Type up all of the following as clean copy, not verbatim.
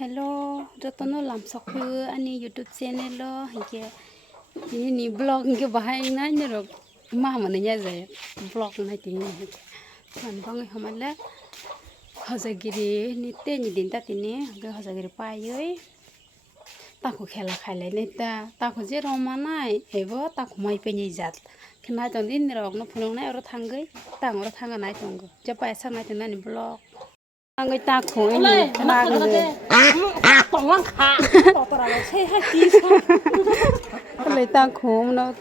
Hello, jotono lam sakhu ani YouTube channel lo hinke ni blog hinke bahai nai ne ro ma mane nya jay blog nai tin ni man bang hamala hajagiri ni te ni din ta tin ni ge hajagiri pai yoi ta ko khela khaile ne ta ko je ro ma nai ebo ta ko mai pe ni jat khna jong din ni rok no phulong nai ro thangai ta ngoro thanga nai tong je pai sa nai tin ni blog người ta khối này ba người tổng lăng khá bỏ tao là xe hai ký người ta khối nó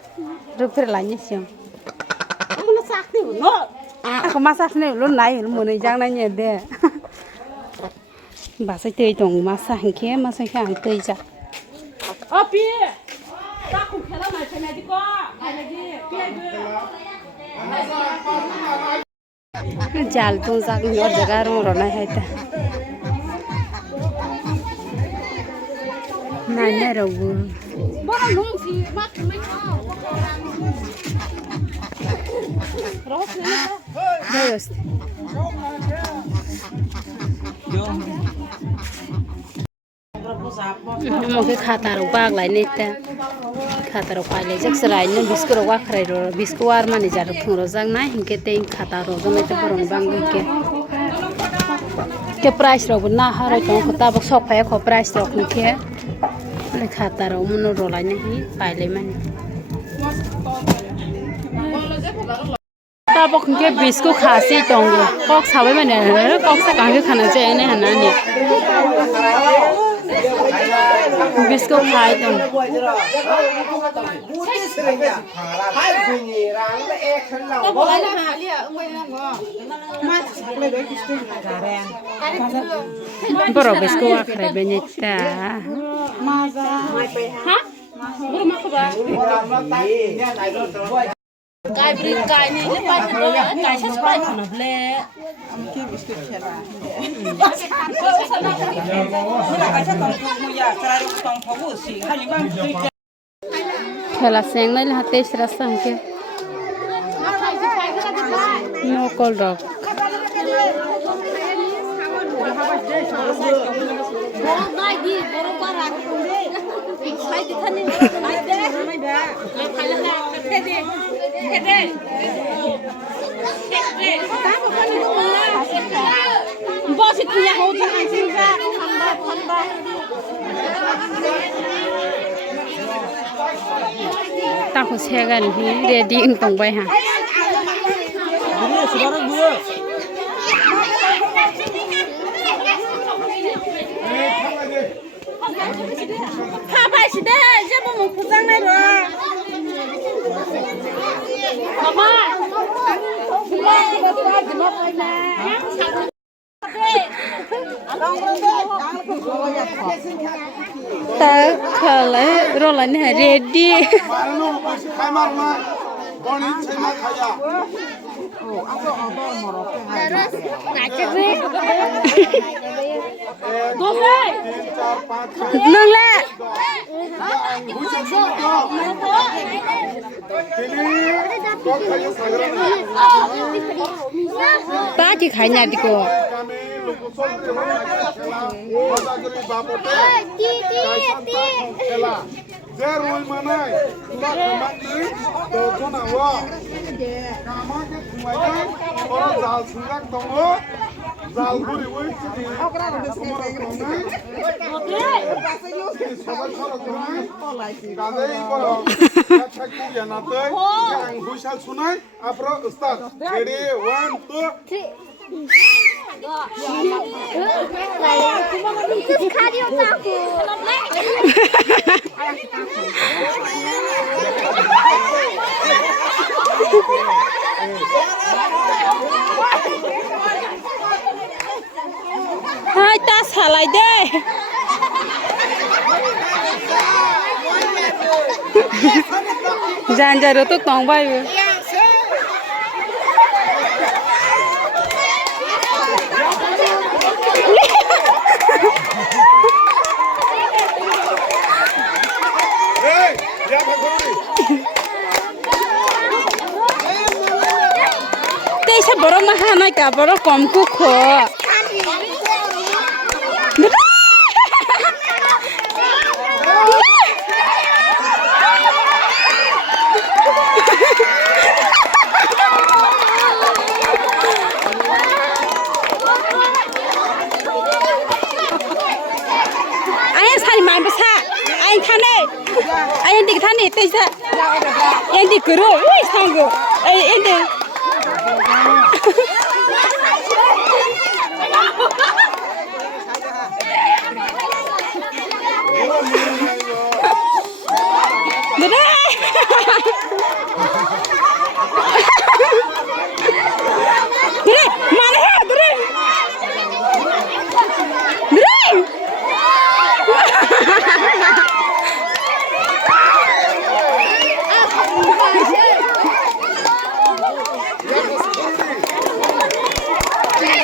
rụp phải lại như xem nó sạc tiểu nó không massage này lúc nãy nó muốn này giang này nhỉ đấy bà sẽ tươi tổng massage kia massage hàng tươi chặt ở phía ta cũng khá là này thế này đi co hay là gì जाल तो जाग और जगह रो रोना है ता नाने रहू बड़ा लूं सी मत नहीं रोस नहीं बस मुझे खाता रो बाग लाई नहीं ता खाता रो पाले जग सराय न बिस्कुट रो वाखराय रो बिस्कुट वार माने जार फुंरो जाग ना हिंके ते खाता रो जमे ते बरन बांग के प्राइस रो ना हारो तो खता बक सफाय ख प्राइस रो के ले खाता रो मनो रो लाई नहीं पाले माने ता बक के बिस्कुट खासी तंग कक साबे माने कक सा कांगे खाना चाहिए ने हना ने बिस्कुट खाए तुम bro biskut akhre benyita cái bì cái này nó bay nó cái sẽ bay nó lẹ khela seng lai la te sra sam ke no kol dog নাই দি বড় পারা খাই দিখানি নাই দে নাই দে খাইলে খেদে খেদে বসে তুই হও থাকাই সিনজা ঠান্ডা ঠান্ডা ta ko segan hi ready ing tong bai ha ha bai si de je bo mu puzang nai ro mama ta khala ro la ne ready nâng lại ta chỉ khai nhà đi cô Zerul manai, tulah kematri, dokona wa. Kamar ke kumaikan, orang zal sundak tongo, zal buri woi sini. Kamar tongai, sabar sabar tongai. Kadai iporo, cakap kuya natai, yang huisal sunai, apro start. Ready, 1, 2, 3. Just cardio taku. hai ta xả lại đây dàn giờ tôi tòng bay Hey, ya pakoi. đây sao bro mà hai này cả bro cầm cúc khổ isa. Endi kuru, wih sanggu. Endi. Dede. Dede, mana ya, Dede? Dede.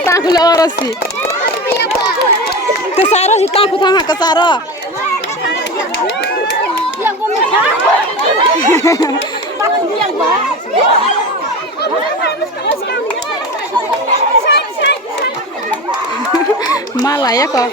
Tangku le orang sih. Kesara sih tangku tangha kesara. Malah ya kok.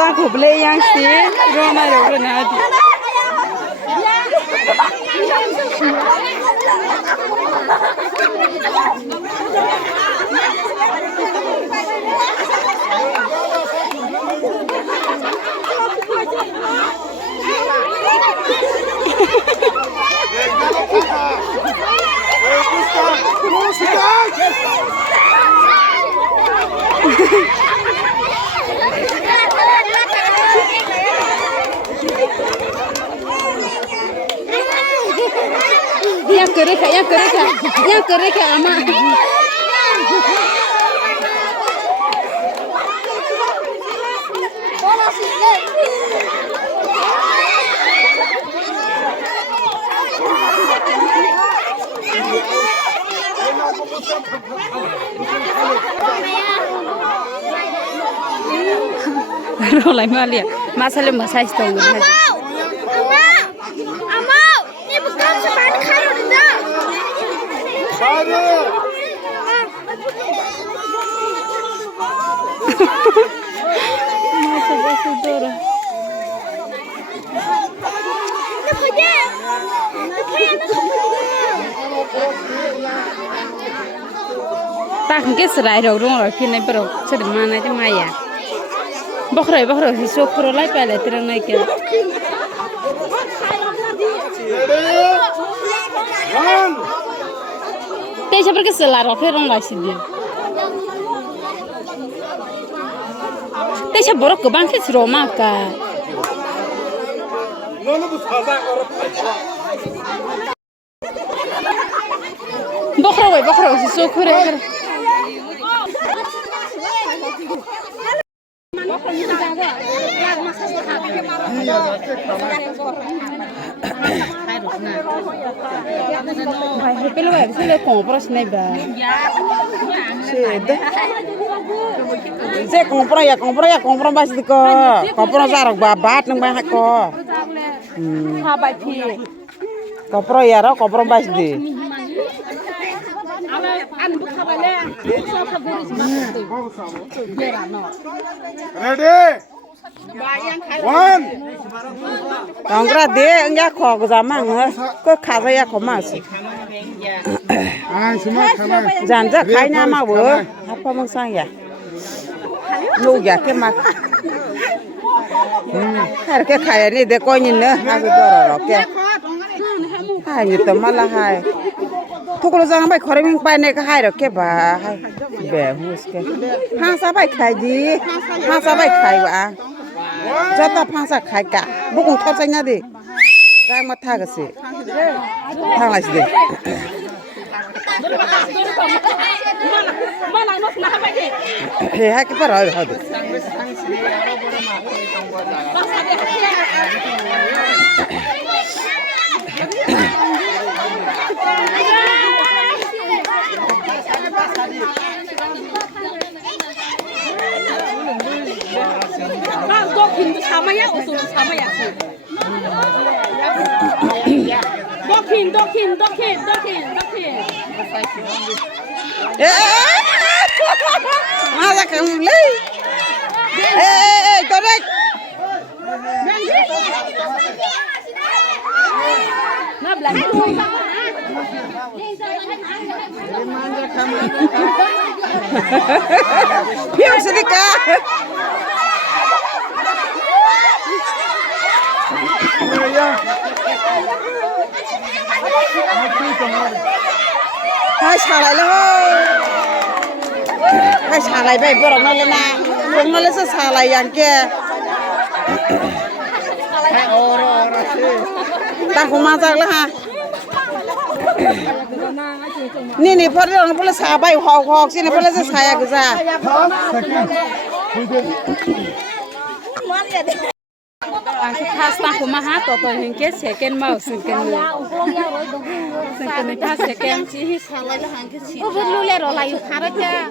Tangku beli yang sih, Roma ada nanti. Yang kereka ama. Rolai malia, masalah masai setengah. Amau, ini bukan sepan kayu dah. Masa basudara. Tak mungkin serai dong orang kini baru sedang mana itu maya. Bakro si sokro lai pale terang naik ya. Teja pergi selar oke orang lai sih dia. Teja borok ke bangkit Roma ka. Bakro si sokro ya. Pelo é, você compra assim, né, ba? Você compra mais de co. Compra zarok babat nang bah ko. Sabai pi. Compra ya ro compra mais de. Ready? One. Kongra de enggak kho ko zamang ko kha ya ko mas. Ai, semua kana. Janja khai na ma bo. Apa mong sang ya? Lu ya ke ma. Har ke khai ni de ko nyin ne ha do ro ke. Hai ni to mala hai. Thuklo jang bai khore ming pai ne ka hai ro ke ba hai. Be hus ke. Ha sa bai khai di. Ha sa bai khai ba. Jata phangsa khai ka. Bukung thap sa nya di. Rang ma tha ga se. Thang lai se de. He ha ke par ha de. Dokin. Mà ra cầm lấy. Ê, tôi đây. Nó lại đuôi. Phiêu sẽ đi cả. Hai xà lại luôn. Hai xà lại vậy bữa nó lên na. Không nó lên xà lạiอย่างkia. Ta không mang ra nữa ha. Ni phật nó phật xà bay hò hò xin nó phật xà ya cái ra. Pasta kuma ha to hình cái second màu second second second Ô, vứt luôn lên rồi lại khá đó cha.